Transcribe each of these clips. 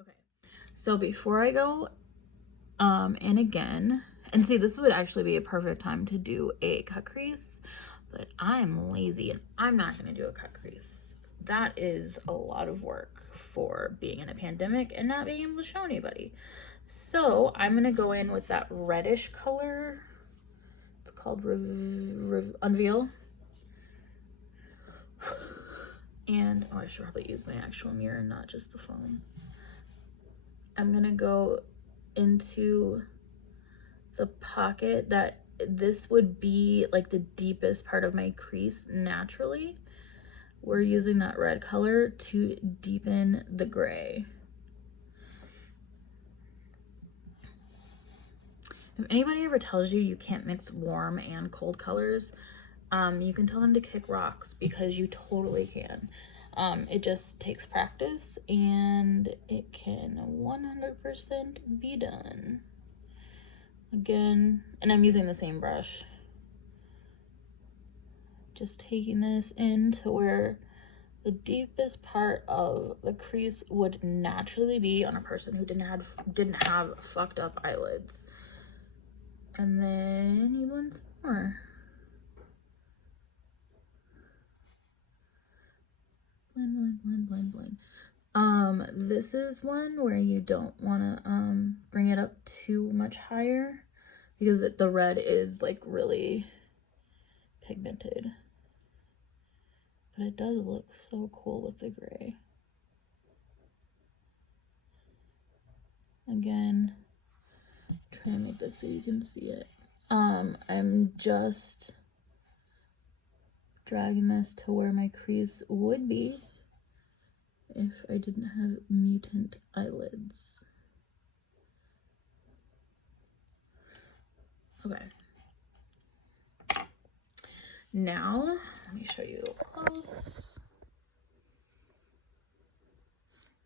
Okay, so before I go in again, and see, this would actually be a perfect time to do a cut crease, but I'm lazy and I'm not going to do a cut crease. That is a lot of work for being in a pandemic and not being able to show anybody. So I'm going to go in with that reddish color. It's called Unveil. And oh, I should probably use my actual mirror, not just the phone. I'm gonna go into the pocket that this would be like the deepest part of my crease naturally. We're using that red color to deepen the gray. If anybody ever tells you you can't mix warm and cold colors, you can tell them to kick rocks, because you totally can. It just takes practice and it can 100% be done. Again, and I'm using the same brush. Just taking this into where the deepest part of the crease would naturally be on a person who didn't have fucked up eyelids. And then even some more. Blend, blend, blend, blend, blend. This is one where you don't want to bring it up too much higher, because the red is like really pigmented. But it does look so cool with the gray. Again, trying to make this so you can see it. I'm just dragging this to where my crease would be if I didn't have mutant eyelids. Okay. Now, let me show you close.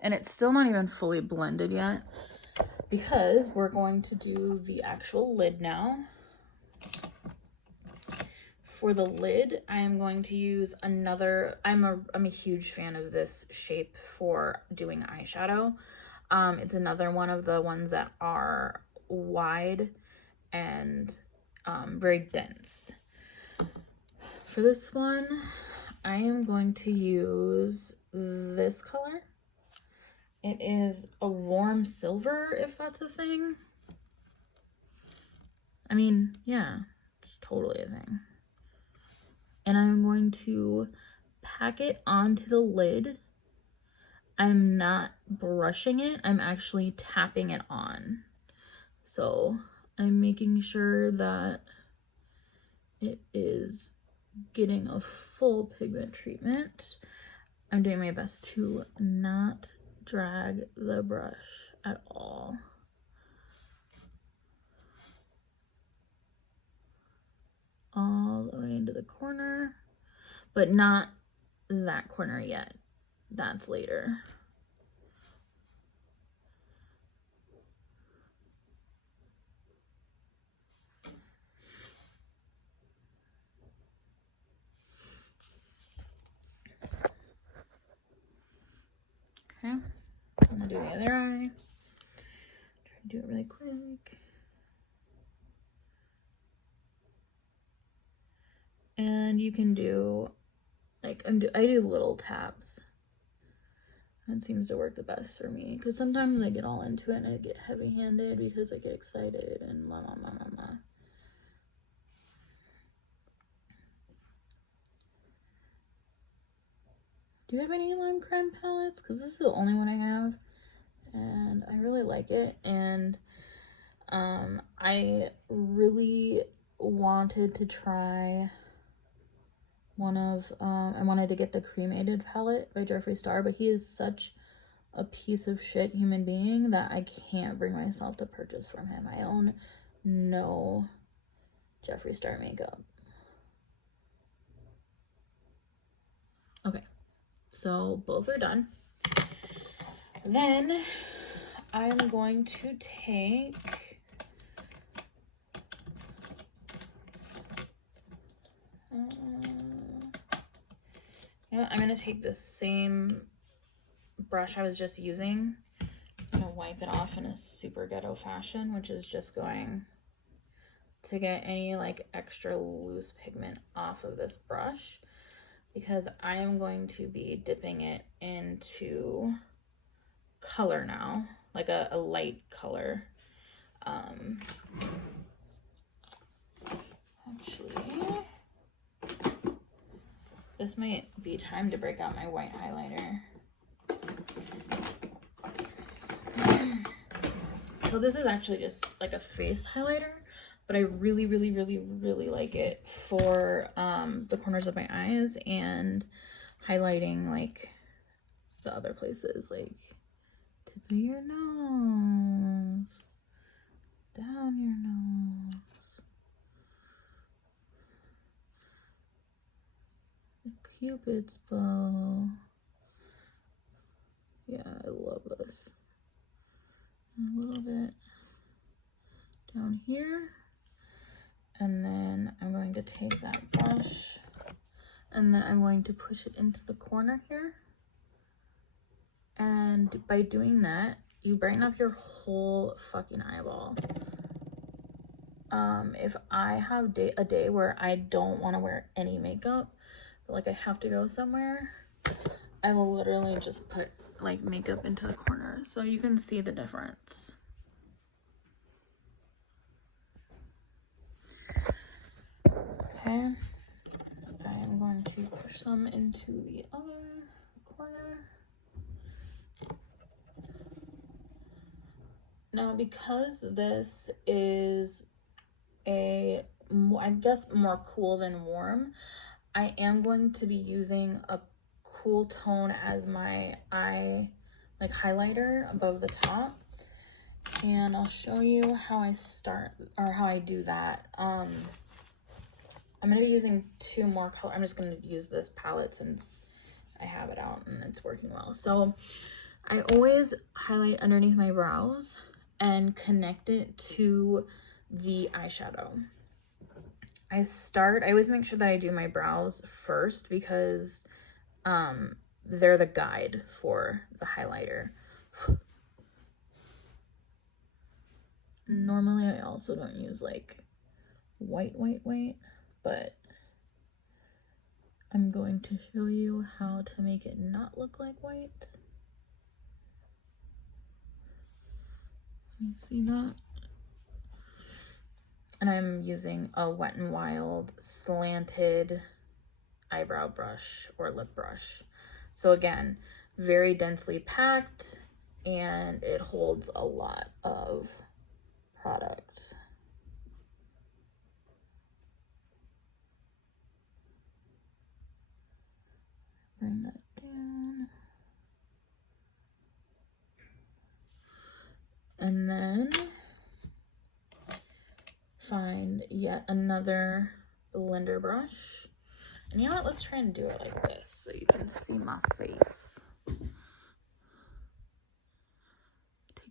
And it's still not even fully blended yet, because we're going to do the actual lid now. For the lid, I am going to use another, I'm a huge fan of this shape for doing eyeshadow. It's another one of the ones that are wide and very dense. For this one, I am going to use this color. It is a warm silver, if that's a thing. I mean, yeah, it's totally a thing. And I'm going to pack it onto the lid. I'm not brushing it, I'm actually tapping it on. So I'm making sure that it is getting a full pigment treatment. I'm doing my best to not drag the brush at all. All the way into the corner, but not that corner yet. That's later. Okay, I'm gonna do the other eye. Try to do it really quick. And you can do, like, I do little taps. That seems to work the best for me, because sometimes I get all into it and I get heavy-handed because I get excited and blah, blah, blah, blah, blah. Do you have any lime crime palettes? Because this is the only one I have, and I really like it. And I really wanted to try one of, I wanted to get the cremated palette by Jeffree Star, but he is such a piece of shit human being that I can't bring myself to purchase from him. I own no Jeffree Star makeup. Okay, so both are done. Then I'm going to take I'm gonna take the same brush I was just using, wipe it off in a super ghetto fashion, which is just going to get any like extra loose pigment off of this brush, because I am going to be dipping it into color now, like a light color. Actually, this might be time to break out my white highlighter. So this is actually just like a face highlighter, but I really, really, really, really like it for the corners of my eyes and highlighting like the other places, like tip of your nose, down your nose, the Cupid's bow. Yeah, I love this. A little bit down here, and then I'm going to take that brush and then I'm going to push it into the corner here. And by doing that, you brighten up your whole fucking eyeball. If I have a day where I don't want to wear any makeup, but like I have to go somewhere, I will literally just put like makeup into the corner so you can see the difference. Okay, I'm going to push some into the other corner. Now, because this is I guess more cool than warm, I am going to be using a cool tone as my eye like highlighter above the top, and I'll show you how I start or how I do that. I'm going to be using two more color. I'm just going to use this palette since I have it out and it's working well. So I always highlight underneath my brows and connect it to the eyeshadow. I always make sure that I do my brows first because they're the guide for the highlighter. Normally I also don't use like white, but I'm going to show you how to make it not look like white. You see that? And I'm using a Wet n Wild slanted eyebrow brush or lip brush. So again, very densely packed and it holds a lot of product. Bring that down. And then find yet another blender brush. And you know what? Let's try and do it like this so you can see my face. Take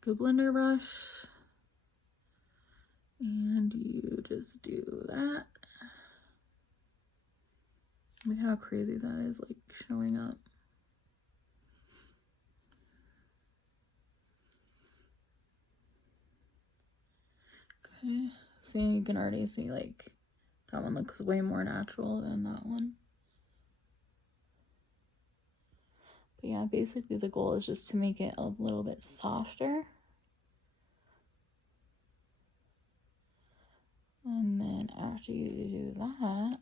a blender brush and you just do that. Look how crazy that is, like showing up. Okay, see, you can already see like that one looks way more natural than that one. But yeah, basically the goal is just to make it a little bit softer. And then after you do that,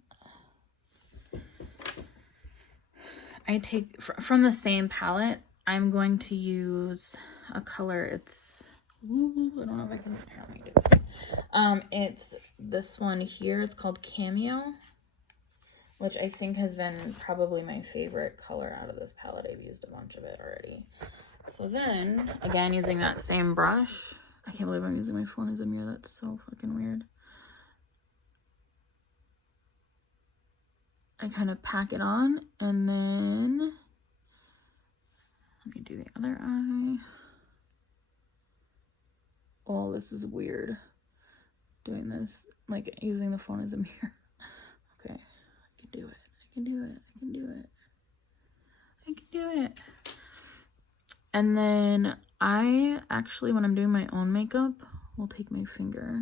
I take from the same palette, I'm going to use a color. It's, I don't know if I can, let me do this. It's this one here. It's called Cameo, which I think has been probably my favorite color out of this palette. I've used a bunch of it already. So then, again, using that same brush, I can't believe I'm using my phone as a mirror. That's so fucking weird. I kind of pack it on, and then let me do the other eye. Oh, this is weird. Doing this, like using the phone as a mirror. Okay, I can do it. I can do it. I can do it. I can do it. And then I actually, when I'm doing my own makeup, will take my finger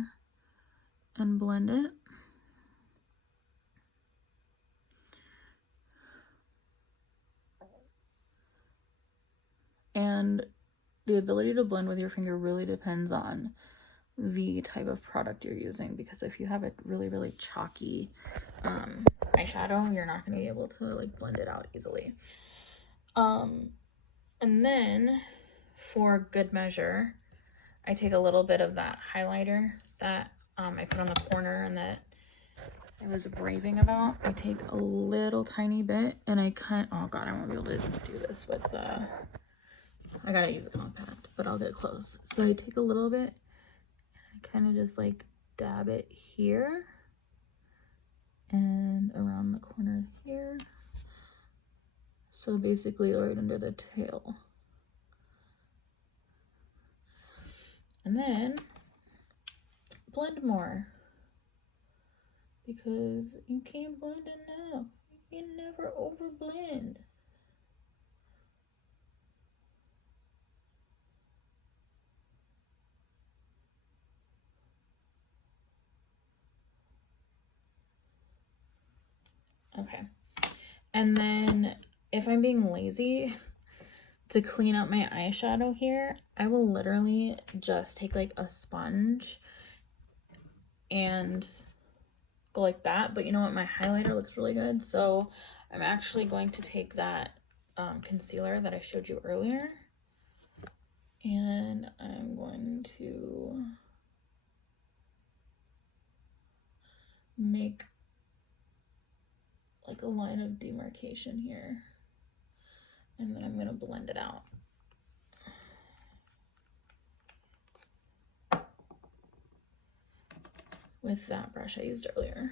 and blend it. And the ability to blend with your finger really depends on the type of product you're using, because if you have a really chalky eyeshadow, you're not going to be able to like blend it out easily. And then for good measure, I take a little bit of that highlighter that I put on the corner and that I was raving about. I take a little tiny bit and I oh god, I won't be able to do this with I gotta use a compact, but I'll get close. So I take a little bit and I kind of just like dab it here and around the corner here. So basically right under the tail. And then blend more, because you can't blend enough. You can never over blend. Okay. And then if I'm being lazy to clean up my eyeshadow here, I will literally just take like a sponge and go like that. But you know what? My highlighter looks really good. So I'm actually going to take that concealer that I showed you earlier, and I'm going to make like a line of demarcation here, and then I'm going to blend it out. With that brush I used earlier.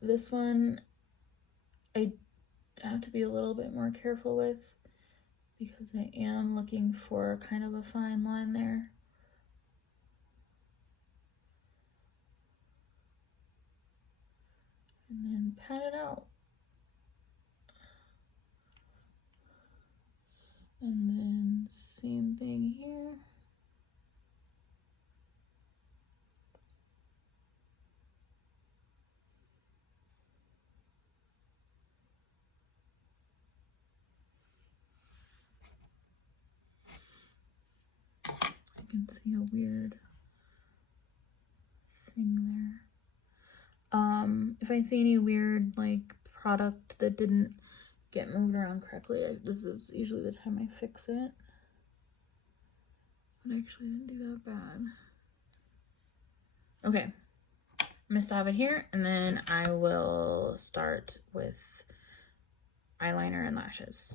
This one I have to be a little bit more careful with, because I am looking for kind of a fine line there. And then pat it out. And then same thing here. I can see a weird thing there. If I see any weird like product that didn't get moved around correctly, this is usually the time I fix it. But I actually didn't do that bad. Okay, I'm gonna stop it here, and then I will start with eyeliner and lashes.